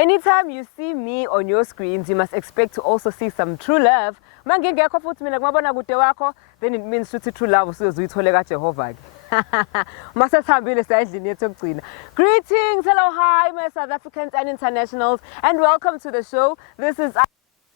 Anytime you see me on your screens, you must expect to also see some true love. Mangingekho futhi mina kumabona kude wakho, then it means ukuthi true love usuyithole kaJehova ke. Masasihambile sayidlini yethu yokugcina. Greetings, hello, hi, my South Africans and internationals, and welcome to the show. This is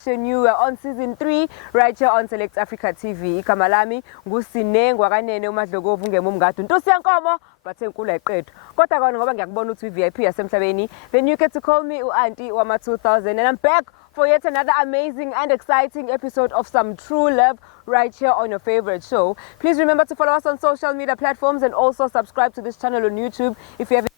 you are on season 3 right here on Select Africa TV. Igama lami nguSine ngwakanene uMadlokovu ngemumngadu Ntosi yankomo bathe nkulu eqedwe. Kodwa kona ngoba ngiyakubona ukuthi VIP yasemhlabeni, then you get to call me uAuntie wama 2000, and I'm back for yet another amazing and exciting episode of some true love right here on your favorite show. Please remember to follow us on social media platforms and also subscribe to this channel on YouTube if you haven't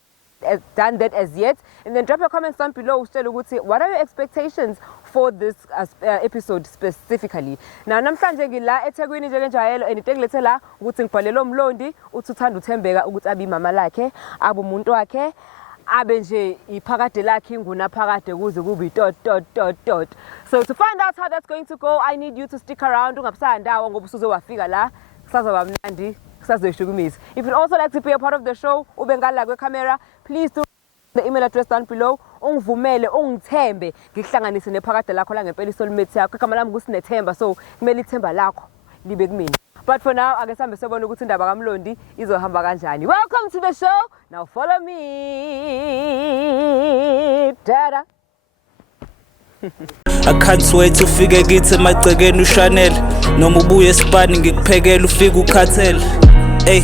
done that as yet, and then drop your comments down below. What are your expectations for this episode specifically? Now namhlanje ngila eThekwini njengenjayelo and itekulethela la ukuthi ngibhalele uMlondi uthi uthanda uThembeka ukuthi abe mama lakhe, abe umuntu wakhe, abe nje iphakade lakhe inguna phakade kuze kube dot. So to find out how that's going to go, I need you to stick around. Ungabusandawo ngoba usuze wafika la kusazoba mnandi. If you'd also like to be a part of the show, camera, please do the email address down below. Ungivumele ungithembe ngihlanganise nephakade lakho la ngempela isoulmate yakho. Igama lami nguSinethemba, so kumele ithemba lakho libe kumina. But for now, ake sihambe sobona ukuthi indaba kaMlondi izohamba kanjani. Welcome to the show. Now follow me. Dada. I can't wait to figure kithi emagcekeni uShanel noma ubuye eSpani ngikuphekela ufike uKhathel. Hey,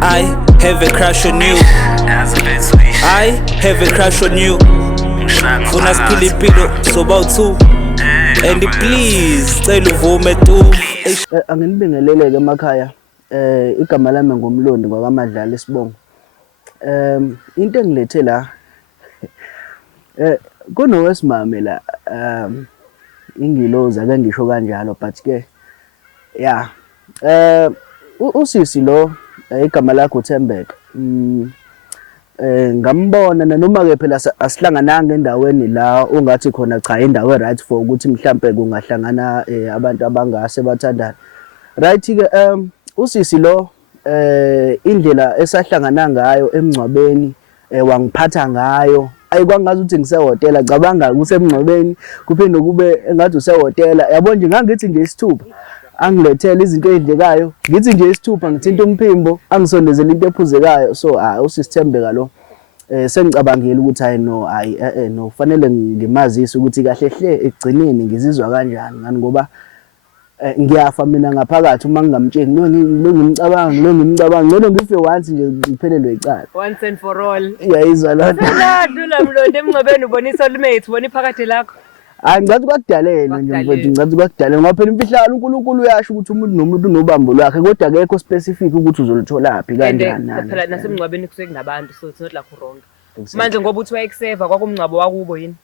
I have a crush on you. I have a crush on you. Funa siphile impilo soba u2. And please cela uvume tu. Anginibingeleleke emakhaya. Igama lami ngumlondi ngwakaMadlala Sibongo. Into engilethe la kunowesimame la ingilozi ake ngisho kanjalo, but ke yeah usisi lo igama lakhe uThembeka. Ngambona noma ke phela asihlangananga endaweni la ungathi khona cha indawo right for ukuthi mhlambe kungahlangana abantu abangase bathandana, right ke usisi lo indlela esahlangana ngayo emngcwabeni wangiphatha ngayo ayikwangazi ukuthi ngisehotela, cabanga kusemngcwabeni kuphinde kube engathi usehotela, yabo nje ngangithi nje isithupha angilethela izinto ezidlekayo, ngithi nje isithupha ngithinta umphimbo angisondezela into ephuzekayo. So usisithembeka lo sengicabangile ukuthi hayi no no fanele ngimazise ukuthi kahle hle egcineni ngizizwa kanjani ngani ngoba ngiyafa mina ngaphakathi uma ngingamtsheni ngimcabanga ngcono ngife once nje ngiphelelwe icala Once and for all. Yayizwa lapho Dula Mlondi emngcwabeni ubonisa ulmate, ubona iphakade lakho. Ngicathi kwakudalelwe nje mfowethu, ngicathi kwakudalelwe ngoba phela imfihlakalo uNkulunkulu uyasho ukuthi umuntu nomuntu unobambo lwakhe, kodwa akekho specific ukuthi uzoluthola phi kanjani. Phela nasemngcwabeni kusuke kunabantu, so it's not like wrong. Manje ngoba uthi wayekuseva kwakumngcwabo wakubo yini?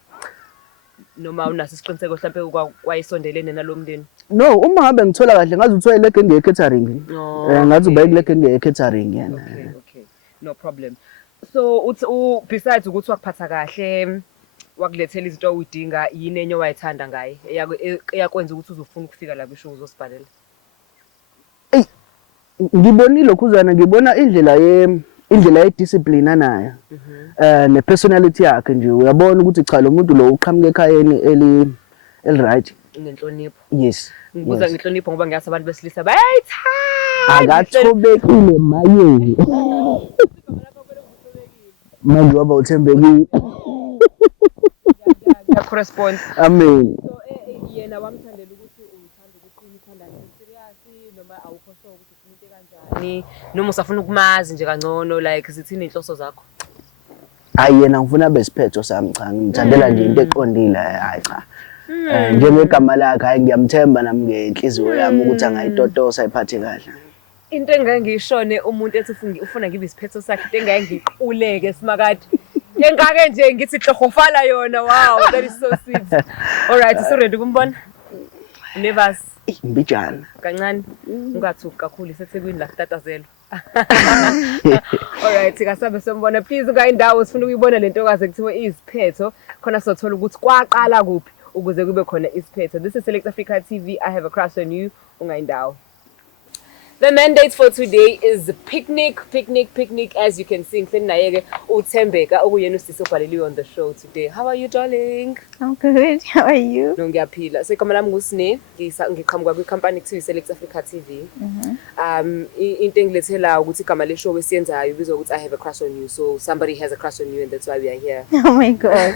Noma unaso isiqiniseko mhlambe kwayisondelene nalomndeni? No, uma ngabe ngithola kahle ngazi uthola ileke ngeke catering. Ngazi uba ileke ngeke catering yana. Okay. No problem. So besides ukuthi wakuphatha kahle, wakulethela izinto uyidinga, yini enye wayithanda ngaye eyakwenza ukuthi uzofuna ukufika la besho uzosibhalela? Ngibonile lokhuzana, ngibona indlela yediscipline anayo nepersonality yakhe nje, uyabona ukuthi cha lo muntu lo uqhamuke ekhayeni eli right ngenhlonipho. Yes. Ngibuza ngenhlonipho ngoba ngiyazi abantu besilisa bayayithanda. Akathobekile maye. Manje waba uThembekile. Ya correspond. Amen. So yena wamthandela ukuthi uyithanda ukuthi uyithandane serious noma awukhohlwa ukuthi ufuna into kanjani noma usafuna ukumazi nje kangcono, like zithini inhloso zakho? Hayi yena ngifuna besiphetho sami, cha ngithandela nje into eqondile, hayi cha. Njengegama lakhe hayi ngiyamthemba nami ngenhliziyo yami ukuthi angayitotosa ayiphathe kahle. Into engangishone umuntu ethi ufuna ngibe isiphetho sakhe, into engangiquleke simakade. Ngeke nje ngithi hlohofala yona. Wow, that is so sweet. All right, so ready kumbona? Nervous. Mbijana. Kancane. Ungathuki kakhulu iseThekwini la kutatazelo. All right, sikasabe sombona. Please ungayindawo sifuna ukuyibona lento kaze kuthiwe isiphetho khona sothola ukuthi kwaqala kuphi ukuze kube khona isiphetho. This is Select Africa TV. I have a crush on you. Ungayindawo. The mandate for today is picnic. As you can see, Nayege uThembeka okuyena usisi obhaleliwe on the show today. How are you, darling? I'm good. How are you? No, ngiyaphila. So igama lami nguSne, ngiqhamuka kwi-company kuthiwa Select Africa TV. Into engilethela ukuthi igama le show esiyenzayo ibizwa ukuthi I have a crush on you. So somebody has a crush on you and that's why we are here. Oh my God.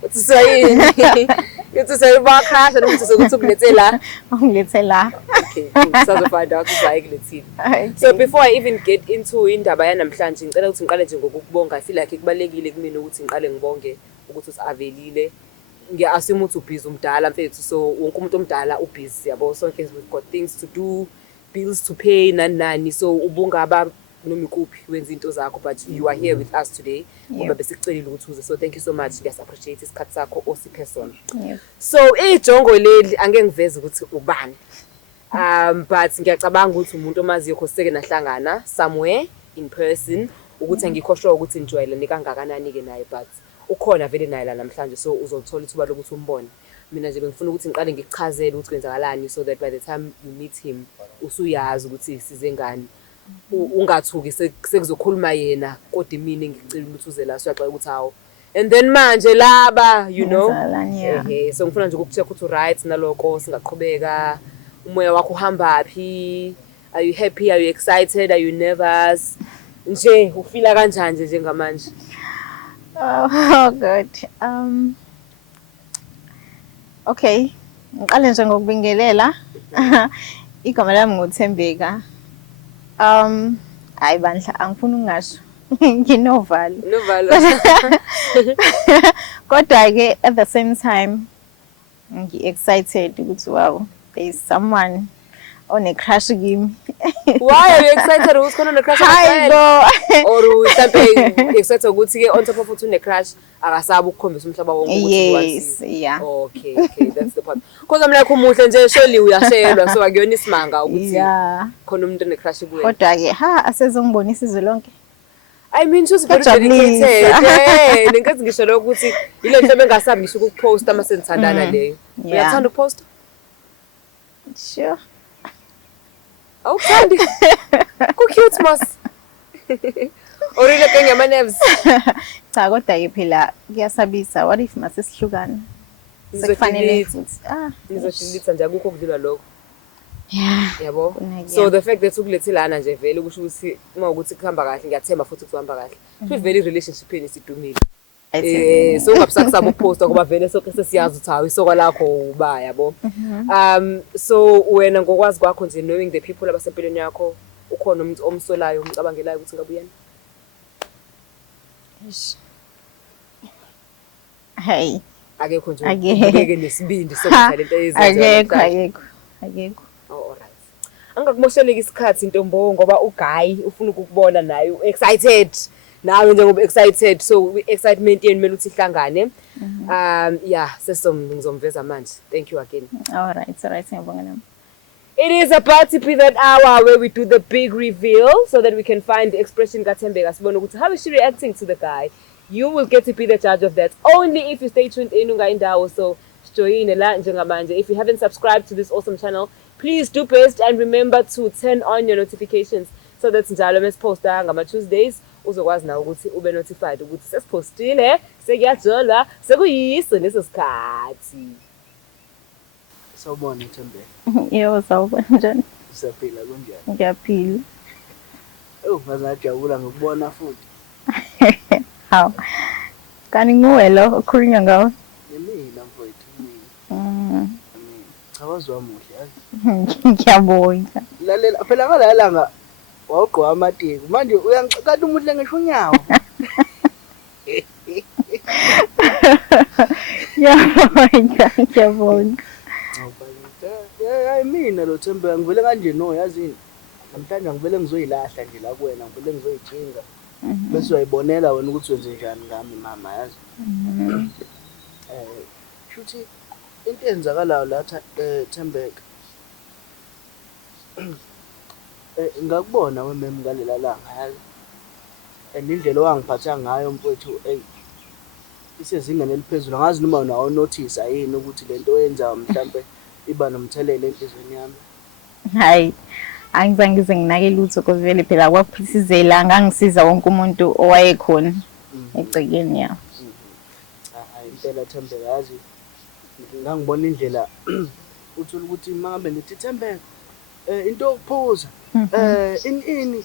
Uthi sayini? Uthi sayiba crush and uthi sokuthi ukulethela. Ungilethela. Okay, find out ukuthi so before I even get into indaba yanamhlanje ngicela ukuthi ngiqale nje ngokubonga. I feel like kubalekile kumina ukuthi ngiqale ngibonge ukuthi usavelile. Ngiya-assume ukuthi ubhizi umdala mfethu, so wonke umuntu omdala ubhizi yabo, sonke we've got things to do, bills to pay nani, so ubungaba noma ikuphi wenza into zakho, but you are here with us today ngoba besikucelile ukuthi uze, so thank you so much. Ngiyas-appreciate isikhathi sakho osiphe sona. So ijongo leli angeke ngiveze ukuthi ubani, but ngiyacabanga ukuthi umuntu omaziyo kho seke nahlangana somewhere in person ukuthi angikhohlwa ukuthi nijwayelene kangakanani ke naye, but ukhona vele naye la namhlanje, so uzothola ithuba lokuthi umbone. Mina nje bengifuna ukuthi ngiqale ngikuchazele ukuthi kwenzakalani, so that by the time you meet him usuyazi ukuthi size ngani, ungathuki sekuzokhuluma yena kodwa imini ngicela ukuthi uze la siyaxoxa ukuthi hawo and then manje laba you know so ngifuna nje ukucheck ukuthi right naloko singaqhubeka. Umoya wakho uhamba phi? Are you happy? Are you excited? Are you nervous? Nje ufila kanjani njengamanje? Oh God. Okay. Ngiqale nje ngokubingelela. Igama lami nguThembeka. Hayi bandla angifuni ungasho. Nginovalo. Kodwa ke at the same time ngi-excited ukuthi wow, there is someone on a crush game. Why are you excited ukuthi khona ne crush? I know. Or mhlambe excited ukuthi ke on top of ukuthi une crush akasabi ukukhombisa umhlaba wonke ukuthi yes, yeah. Okay, that's the part. Because I'm like umuhle nje surely uyashelwa, so akuyona isimanga ukuthi khona umuntu one crush kuwe. Kodwa ke asezongibonisa izwe lonke. I mean she's very dedicated. Ngingathi ngisho lokho ukuthi ile nto bengasabi ngisho ukuposta ama senthandana leyo. Uyathanda ukuposta? Sure. Okay. Cute mas. Orile kenge nerves. Cha kodwa ke phela kuyasabisa. What if masesihlukana? Sekufanele futhi. Nizoshilitha nje akukho kudlula lokho. Yeah. Yabo. So the fact that ukulethilana nje vele kusho ukuthi uma ukuthi kuhamba kahle ngiyathemba futhi kuhamba kahle. Kusho vele relationship yeni sidumile. So ungabusakusaba ukuposta ngoba vele sonke sesiyazi ukuthi hawo isoko lakho uba yabo. So wena ngokwazi kwakho nje knowing the people abasempilweni yakho ukhona umuntu omsolayo umcabangelayo ukuthi ngabuyena? Hey. Akekho nje ubeke nesibindi sokwenza lento eyenzayo. Akekho. Oh alright. Angakumoshela isikhathi intombo ngoba uGuy ufuna ukukubona naye excited. Nawe njengoba excited, so excitement yeni mele uthi ihlangane. Yeah, ngizomveza manje. Thank you again. All right, ngiyabonga nami. It is about to be that hour where we do the big reveal so that we can find the expression kaThembeka sibone ukuthi how is she reacting to the guy. You will get to be the judge of that only if you stay tuned in ungaindawo. So join la njengamanje. If you haven't subscribed to this awesome channel, please do best and remember to turn on your notifications so that njalo mesiposta ngama Tuesdays uzokwazi nawe ukuthi ube notified ukuthi sesipostile sekuyajola sekuyiso leso sikhathi. Sawubona Thembeka. Yebo sawubona njani? Usaphila kunjani? Ngiyaphila. Ngazajabula ngokubona futhi. Haw. Kani nguwe lo okhulunywa ngawo? Yimina mfowethu. Cha wazwa muhle yazi. Ngiyabonga. Lalela phela ngalalanga wawugqoka amateki manje uyangicakada umuhle ngisho unyawo. Ngiyabonga. Hayi mina lo Thembeka ngivele kanje no yazini. Namhlanje ngivele ngizoyilahla nje la kuwena ngivele ngizoyijinga. Bese uyayibonela wena ukuthi wenze njani ngami mama yazi. Shuthi into enzakalayo la Thembeka. Ngakubona wemem ngalela langa yazi. Indlela owangiphatha ngayo mfowethu isezingene eliphezulu angazi noma unawo notice yini ukuthi lento oyenzayo mhlambe iba nomthelelo empilweni yami. Hayi angizange ngize nginake lutho because vele phela kwakuphithizela ngangisiza wonke umuntu owayekhona egcekeni ya. Hayi impela Thembeka yazi ngangibona indlela uthola ukuthi mangabe ngithi Thembeka into yokuphuza ini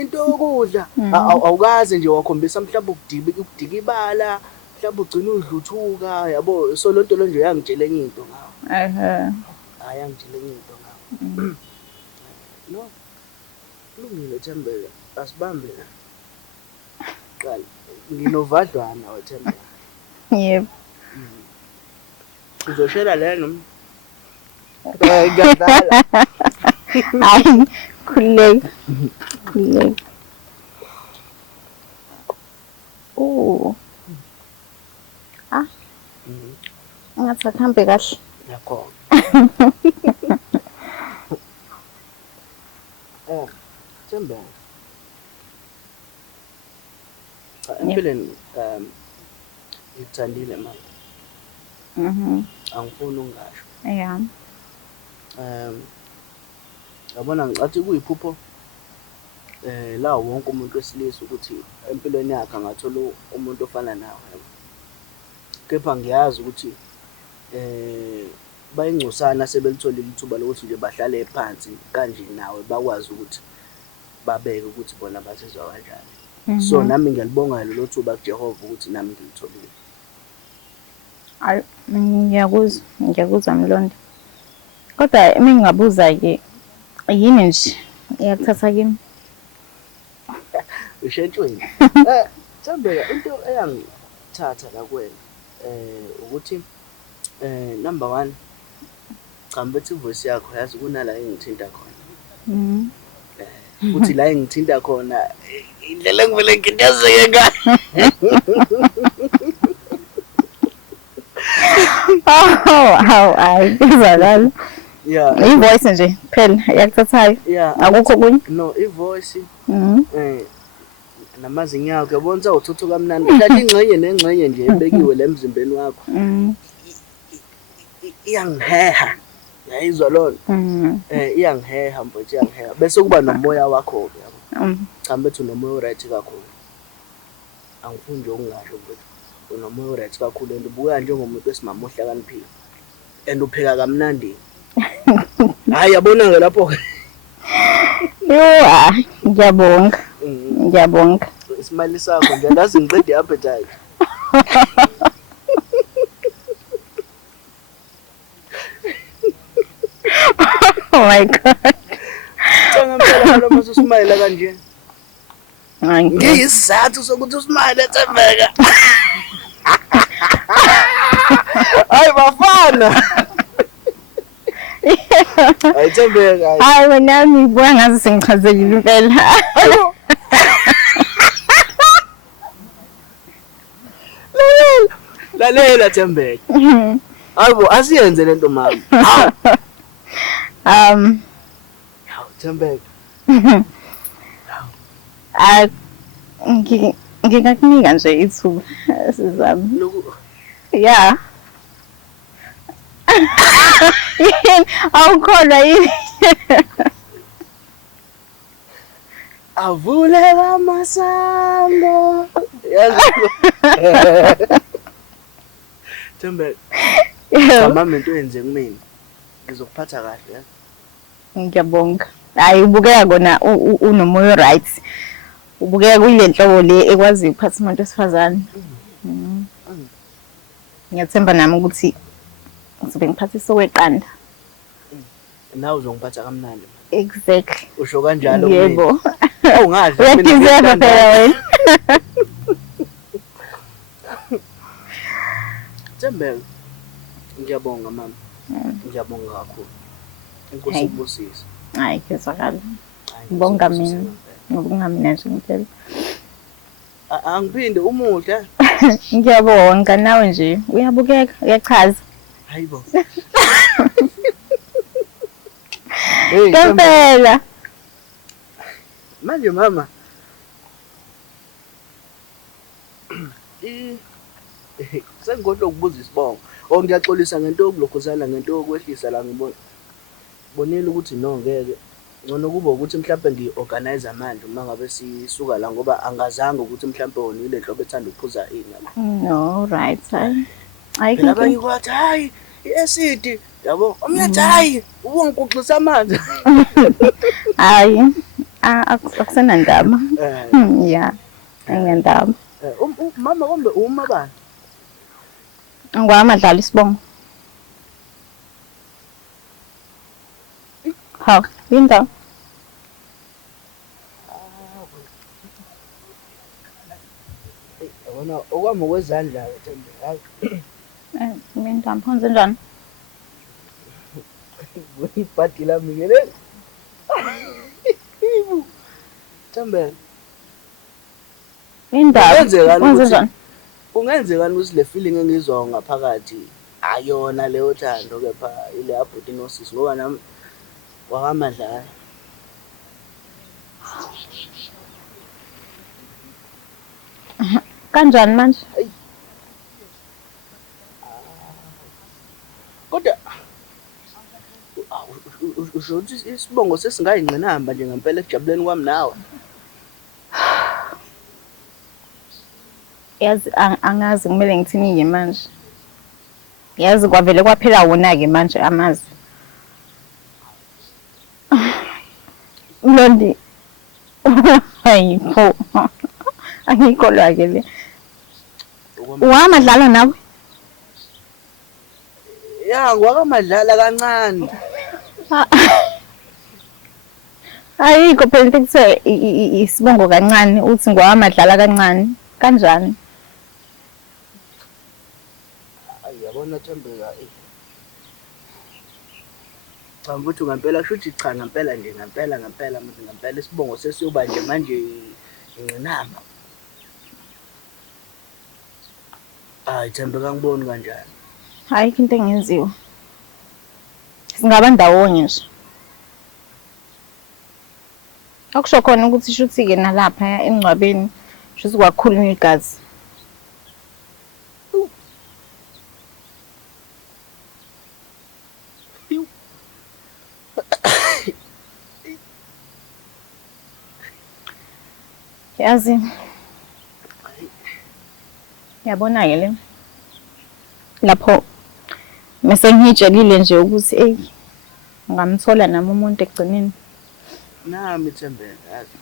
into yokudla awukaze nje wakhombisa mhlawumbe ukudika ibala mhlawumbe ugcina udluthuka yabo so lonto lo nje yangitshela enye into ngawo hayi angitshela enye into ngawo no kulungile Thembeka asibambe la qala nginovadlwana wethembeka Yebo. uzoshela lena ngiyadala Hayi khululeka. Oh. Ngathi akuhambe kahle. yakho Thembeka empilweni ngithandile mama angifuni ungasho Yeah. yabona ngicathi kuyiphupho la wonke umuntu wesilisa ukuthi empilweni yakhe angathola umuntu ofana nawe kepha ngiyazi ukuthi bayingcosana sebelitholile ithuba lokuthi nje bahlale phansi kanje nawe bakwazi ukuthi babeke ukuthi bona basizwa kanjani so nami ngiyalibonga lelo thuba kuJehova ukuthi nami ngilitholile. Ay ngiyakuzwa Mlondo. Kodwa mina ngingabuza ke yini nje iyakuthatha kimi? Ushentshweni. Thembeka into eyangithatha la kuwena ukuthi number 1 cha mbethi voice yakho yazi kunala engithinta khona. Uthi la engithinta khona indlela engivele ngidazeke ngayo. Ay ngizakala. Yeah. Ivoice nje phela yakuthathayo. Akukho kunye? No, ivoice. Namazinyo akho yabona uthuthuka kamnandi. Kanti ingxenye nengxenye nje ebekiwe la emzimbeni wakho. Iyangiheha. Yayizwa lona. Iyangiheha mfowethu iyangiheha. Bese kuba nomoya wakho ke yabo. Cha mbethi unomoya oright kakhulu. Angifuni nje ukungasho mfowethu. Unomoya oright kakhulu and ubuka njengomuntu wesimamohla kaniphila. And upheka kamnandi. Hayi yabona ke lapho. Ngiyabonga. Ngiyabonga. Ismile sakho nje ndazi ngiqede appetite. Oh my God. Canga phela lo mase usmile kanje. Hayi. Ngiyisizathu sokuthi usmile Thembeka. Hayi bafana. Hayi Thembeka. Hayi wena ngibuka ngazi sengichazekile impela. Lalela Thembeka. Hayibo asiyenze lento mama. Hawu Thembeka. Ngingakunika nje ithuba sizami. Loku Yeah. Awukholwa yini? Avuleka masango. Yazi. Thembeka. Mama into yenze kumina. Ngizokuphatha kahle. Ngiyabonga. Hayi ubukeka kona unomoya right. Ubukeka kuyile nhlobo le ekwazi ukuphatha umuntu wesifazane. Ngiyathemba nami ukuthi uzobe ngiphathisa okweqanda. Nawe uzongiphatha kamnandi. Exactly. Usho kanjalo mina. Yebo. Awungadli mina. Thembeka. Ngiyabonga mama. Ngiyabonga kakhulu. Inkosi ikubusise. Hayi kezwakala. Ngibonga mina. Ngibonga mina nje ngempela. Angiphinde umuhle. Ngiyabonga nawe nje uyabukeka uyachaza. Hayibo. Ngempela. Manje mama. Sengigodla ukubuza isibongo. Ngiyaxolisa ngento yokulokhuzana ngento yokwehlisa la ngibona. Bonela ukuthi no ngeke. Ngcono kuba ukuthi mhlawumbe ngi-organize manje uma ngabe sisuka la ngoba angazange ukuthi mhlawumbe wona ile nhlobo ethanda ukuphuza iy'nyama. No, right. Hayi Phela abanye kwathi hayi i-acid yabo omnyathi hayi ubungiguxisa amanzi. hayi akusenandaba. Yeah, ayingendaba. Mama kombe uma bani? Ngwamadlala isibongo. Hawu, yindawo. Yabona okwami okwezandla Thembe. Hayi Mina mphonze njani? ibhadi lami ke le. Thembe. Yindawo. Kwenzekani Mphonze ukuthi njani? kungenzekani ukuthi le feeling engizwa ngaphakathi ayona leyo thando kepha ile abutinosis ngoba nami wakamadlala. Kanjani manje? Kodwa usho ukuthi isibongo sesingayingqinamba nje ngempela ekujabuleni kwami nawe. Yazi angazi kumele ngithini-ke manje. Yazi kwavele kwaphela wona-ke manje amazwi. Londi. Hayibo. Angikholwa-ke le. Wamadlala nawe? Ya ngwakamadlala kancane. Ayikho phela into ekuthiwa isibongo kancane uthi ngwamadlala kancane. Kanjani? Yabona Thembeka cha mfuthu ngempela kusho ukuthi cha ngempela nje ngempela isibongo sesiyoba nje manje ingqinamba. Hayi Thembeka ngiboni kanjani. Ayikho into engenziwa. Singaba ndawonye nje. Akusho khona ukuthi shuthi-ke nalapha emngcwabeni shuthi kwakhulunywa igazi. Yazi. Yabona-ke le. Lapho mase ngitshelile nje ukuthi ngamthola nami umuntu egcineni. Nami Thembeka yazi.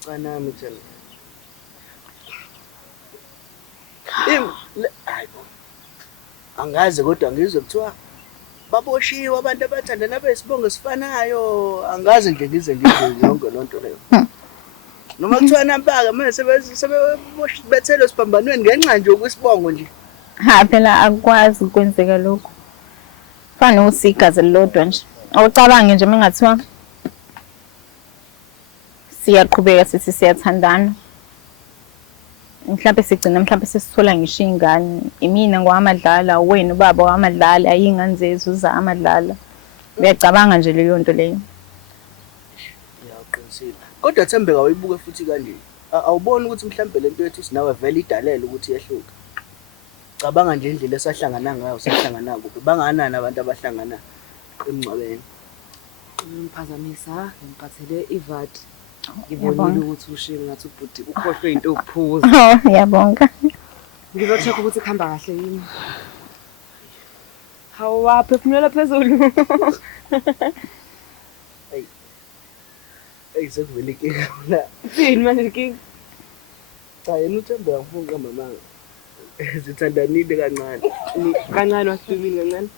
Cha nami Thembeka. Hayibo. Angazi kodwa ngizwe kuthiwa baboshiwe abantu abathandana besibongo sifanayo. Angazi nje ngize yonke lonto leyo. Noma kuthiwa nampaka manje sebethelo siphambanweni ngenxa nje ukwisibongo nje. Ha phela akwazi ukwenzeka lokho. Fana usigazi lodwa nje. Awucabange nje mengathiwa siyaqhubeka sithi siyathandana. Mhlawumbe sigcina mhlawumbe sesithola ngisho ingane. Imina ngwamadlala, wena ubaba wamadlala, ayingane zethu za amadlala. Uyacabanga nje leyo nto leyo. Yaqinisile. Kodwa Thembeka wayibuke futhi kanje. Awuboni ukuthi mhlawumbe lento yethu sinawe vele idalela ukuthi yehluka. Cabanga nje indlela esahlangana ngayo sahlangana kuphi banganani abantu abahlangana emngcwabeni. Ngiphazamisa ngiphathele ivat. Ngibonile ukuthi ushiye ngathi ubhuti ukhohlwe into yokuphuza. Ngiyabonga. Ngizocheck ukuthi kuhamba kahle yini. Hawa phefumulela phezulu. Hey sekuvele inkinga la. Yini manje inkinga? Cha yena uThembeka ngifuna ukuqamba manga. Sithandanile kancane. Kancane wahlumile kancane.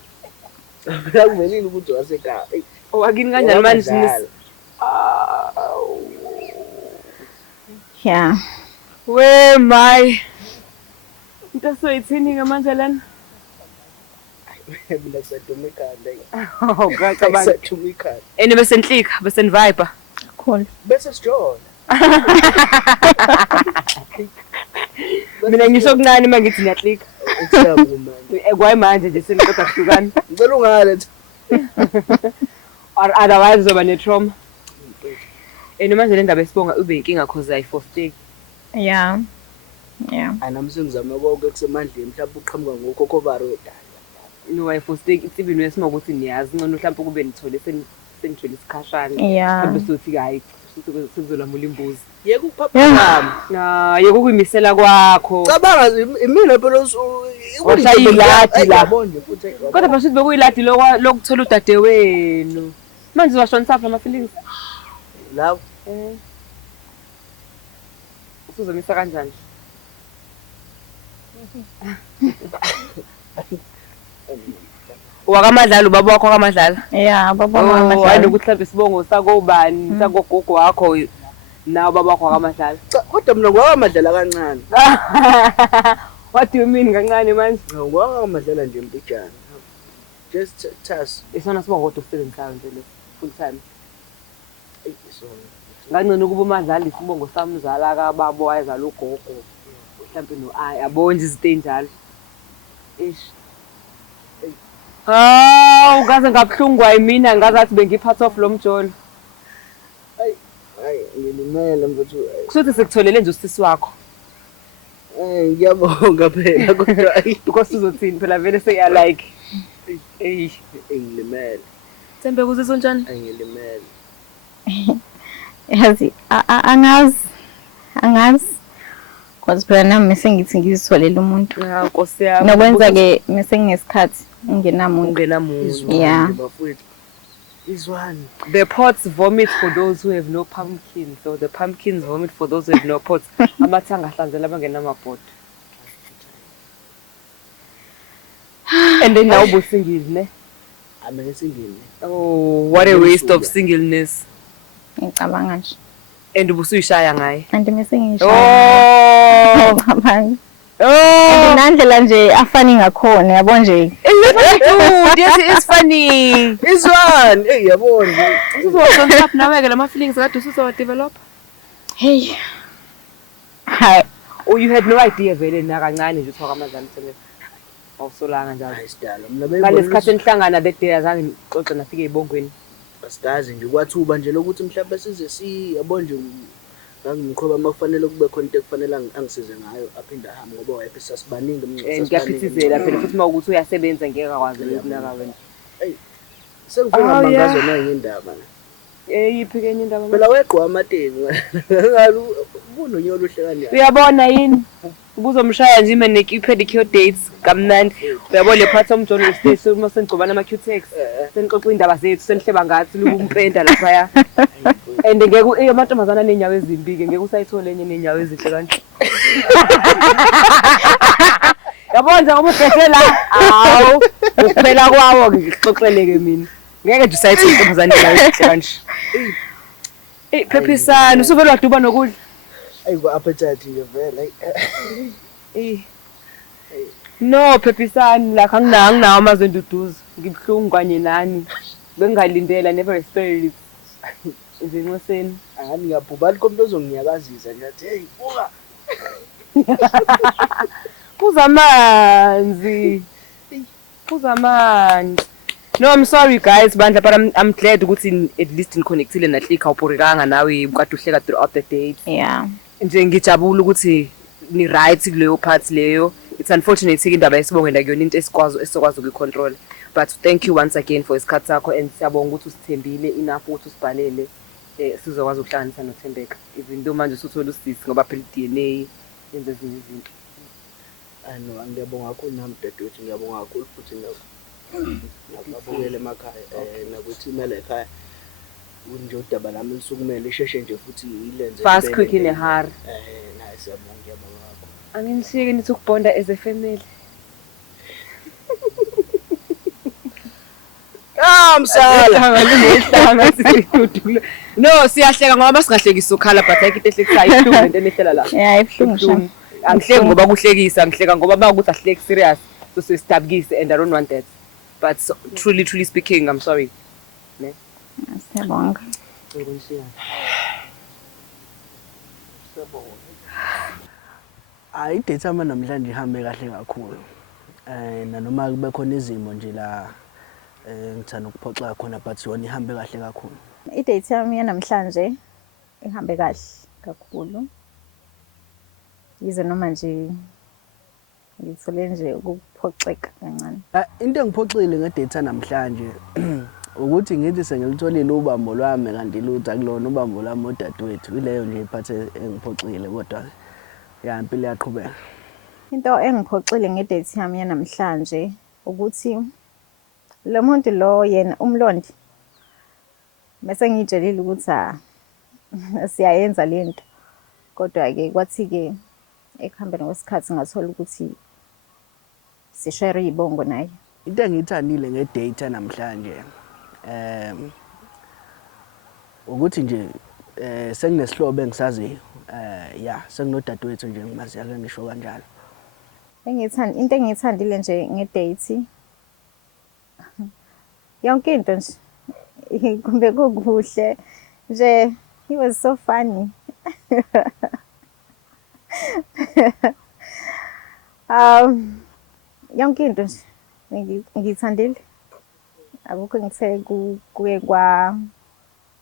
Akuvelile ukuthi wasekhaya. Owakini kanjani manje? Yeah. We my. Into soyithini manje lana? Mina kusaduma ikhanda. Oh ngicabanga. Kusaduma ikhanda. Bese nhlika, bese nviber. Cool. Bese sijona. Mina ngisho kuncane mangithi ngiyaklika. Eksabu manje. Kwayi manje nje seniqeda kuhlukana. Ngicela ungale. Or otherwise uzoba ne-trauma. Manje le ndaba esibonga ube inkinga cause ayi-forsake. Yeah. Yeah. Nami sengizama konke kusemandleni mhlawumbe uqhamuka ngokhokho baro wedala. No ayi-forsake isibini esinokuthi niyazi ngcono mhlawumbe kube nithole sengithwele isikhashana Yeah. mhlawumbe sothi hayi sekuzolamula imbuzi yeke ukuphaphama hayi ukuyimisela kwakho cabanga imina phela Washaya iladi la. yabonje futhi kodwa basuthi bekuyiladi lokuthola udade wenu manje uzwashonisa apha ama-feelings lawo usuzomisa kanjani wakamadlala ubaba wakho wakamadlala Yeah, baba hayi mama. nokuthi mhlawumbe isibongo sakobani sakogogo wakho nawe ubaba wakho wakamadlala kodwa mina ngwamadlala kancane what do you mean kancane manje ngwamadlala nje mpijana just tas isona sibongo kodwa usisebenzisayo nje le full time ngangcono ukuba umadlala isibongo samzala kababa wayezala ugogo mhlawumbe no-I yabona nje izinto ey'njalo ish ngaze ngabuhlungwa yimina ngazathi bengiphath off lo mjolo hayi ngilimele mfethu kusuthi sikutholele nje usisi wakho ngiyabonga phela kodwa because uzothini phela vele seya-like ngilimele Thembe kuzizwa njani ngilimele Yazi angazi cause phela nami sengithi ngizitholele umuntu nkosi yami nokwenza ke mesenginesikhathi ungenamuntu ungenamuntu Yeah. bafowethu izwani the pots vomit for those who have no pumpkins so the pumpkins vomit for those who have no pots amathanga ahlanzela abangenamabhodi and then now ubusingile ne amene singile oh what a waste of singleness ngicabanga nje and ubusuyishaya ngaye anti mesengisho oh baba oh nandlela nje afani ngakhona yabo nje dude yes it's funny izwani yabona uzozonsa nawe-ke lama-feelings kade usuzowa-develop hey hayi oh you had no idea vele nakancane nje uthiwa kamadlala Thembe awusolanga njalo ayisidala mina ngalesikhathi enihlangana that day azange ngixoxe nafike ey'bongweni asidazi nje kwathuba nje lokuthi mhlawumbe size siyabona nje ngangimqhoba uma kufanele kube khona into ekufanele angisize ngayo aphinda ahambe ngoba wayephe sasibaningi ngiyaphithizela phela futhi uma ukuthi uyasebenza ngeke akwazi ukunaka wena sengifuna mangazo nanye indaba eyiphi-ke enye indaba phela weqwa amateki ngalu ubunonyolo uhlekani uyabona yini ubuzomshaya nje ime ne-pedicure dates kamnandi uyabona le phathi omjolo lesiteshi uma senigcobana ama-Q-Tex senixoxa iy'ndaba zethu senihleba ngathi lukumpenda laphaya and ngeke amantombazana aney'nyawo ezimbi-ke ngeke usayithole enye ney'nyawo ezinhle kanje yabona nje ngoba ubhese la hawu ukuphela kwawo ngikuxoxele-ke mina ngeke nje usayithole intombazane ey'nyawo ezinhle kanje phephisani usuvele waduba nokudla appetite nje vele no phephisani la anginawo amazwe nduduzo ngibuhlungu kanye nani bengingalindela never expected ezinxuseni ani ngiyabhuba alikho umuntu ozonginyakazisa nje athi hey buka phuza amanzi no I'm sorry guys bandla but I'm glad ukuthi at least ngiconnectile nahlika awuporikanga nawe ukade uhleka throughout the day yeah nje ngijabula ukuthi ni right kuleyo part leyo it's unfortunate indaba esibongela kuyona into esokwazi ukuyicontrol but thank you once again for isikhathi sakho and siyabonga ukuthi usithembile enough ukuthi usibhalele sizokwazi ukuhlanganisa noThembeka even though manje usuthola usisi ngoba phela i-DNA yenza ezinye izinto ano ngiyabonga kakhulu nami dadewethu ngiyabonga kakhulu futhi nababukele emakhaya nakuthimela ekhaya nje udaba lami lisukumele isheshe nje futhi ilenze fast quick in a hurry naye siyabonga ngiyabonga kakhulu anginishiyeke nithi ukubonda as a family msala no siyahleka ngoba masingahlekisa ukhala but ayikho into ehlekisayo ihlungu lento enehlela la yeah ibuhlungu sha angihleki ngoba kuhlekisa ngihleka ngoba bakuthi ahleki serious so sisidabukise and I don't want that but so, truly speaking I'm sorry ne siyabonga idate ama namhlanje ihambe kahle kakhulu nanoma kube khona izimo nje la ngithanda ukuphoxa khona but yona ihambe kahle kakhulu i-date yami yanamhlanje ihambe kahle kakhulu yize noma nje ngithole nje ukuphoxeka kancane into engiphoxile ngedate namhlanje ukuthi ngithi sengilitholile ubambo lwami kanti lutho akulona ubambo lwami odadewethu. Ileyo nje iphathe engiphoxile kodwa ya impilo iyaqhubeka. Into engiphoxile ngedate yami yanamhlanje ukuthi lo muntu lo yena umlondi bese ngitshelile ukuthi siyayenza lento kodwa ke kwathi ke ekuhambeni kwesikhathi ngathola ukuthi sishare izibongo naye. Into engiyithandile ngedate namhlanje ukuthi nje senginesihlobo engisaziyo ya senginodadewethu nje ngimaziya ke ngisho kanjalo. Into engiyithandile nje ngedate yonke into nje kumbe kukuhle nje, he was so funny. Yonke into nje ngiyithandile, akukho ngithe kuke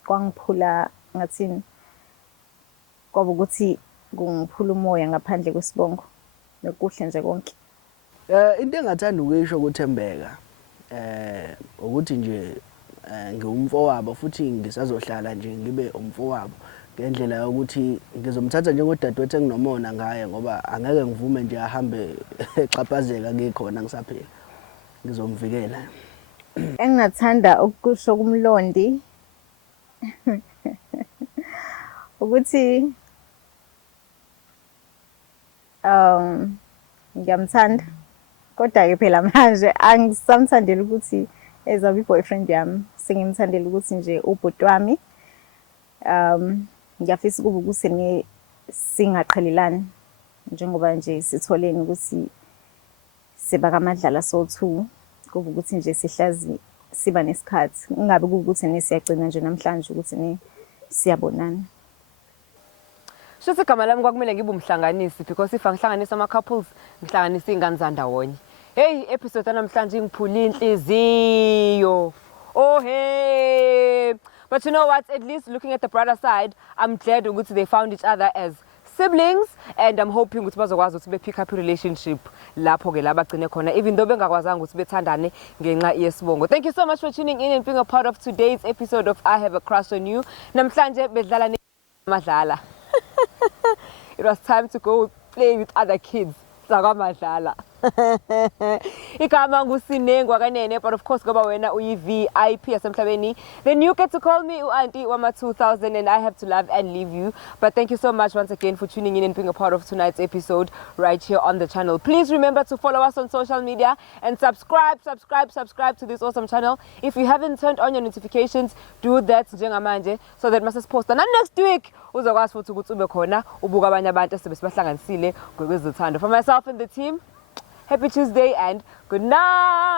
kwangiphula ngathini kwaba ukuthi kungiphula umoya ngaphandle kwesibongo nokuhle nje konke. Into engathanda ukuyisho kuThembeka ukuthi nje ngiwumfowabo futhi ngisazohlala nje ngibe umfowabo ngendlela yokuthi ngizomthatha njengodadewethu enginomona ngaye ngoba angeke ngivume nje ahambe exhaphazeka ngikhona ngisaphila, ngizomvikela. Engingathanda ukusho kumlondi ukuthi ngiyamthanda kodwa ke phela manje angisamthandela ukuthi ezabe boyfriend yami, sengimthandela ukuthi nje ubhuti wami. Ngiyafisa ukuba ukuthi singaqhelelani njengoba nje sitholeni ukuthi siba kaMadlala so2, kuba ukuthi nje sihlazi siba nesikhathi, ungabe ukuthi siyagcina nje namhlanje ukuthi siyabonana. Shothi igama lami kwakumele ngibe umhlanganisi because if angihlanganisa ama-couples ngihlanganisa iy'ngane zandawonye. Hey, episode namhlanje ngiphula inhliziyo. Oh hey. But you know what? At least looking at the brighter side, I'm glad ukuthi they found each other as siblings, and I'm hoping ukuthi bazokwazi ukuthi pick up a relationship lapho ke labagcine khona, even though bengakwazanga ukuthi bethandane ngenxa yesibongo. Thank you so much for tuning in and being a part of today's episode of I Have a Crush on You. Namhlanje bedlala Madlala. It was time to go play with other kids. Madlala. Igama nguSinengwa Kanene, but of course ngoba wena uyi-VIP yasemhlabeni, then you get to call me u-Auntie Wama 2000, and I have to love and leave you. But thank you so much once again for tuning in and being a part of tonight's episode right here on the channel. Please remember to follow us on social media and subscribe to this awesome channel. If you haven't turned on your notifications, do that njengamanje so that must post. And next week uzokwazi futhi ukuthi ube khona ubuka abanye abantu esebesibahlanganisile ngokwezothando. For myself and the team, happy Tuesday and good night.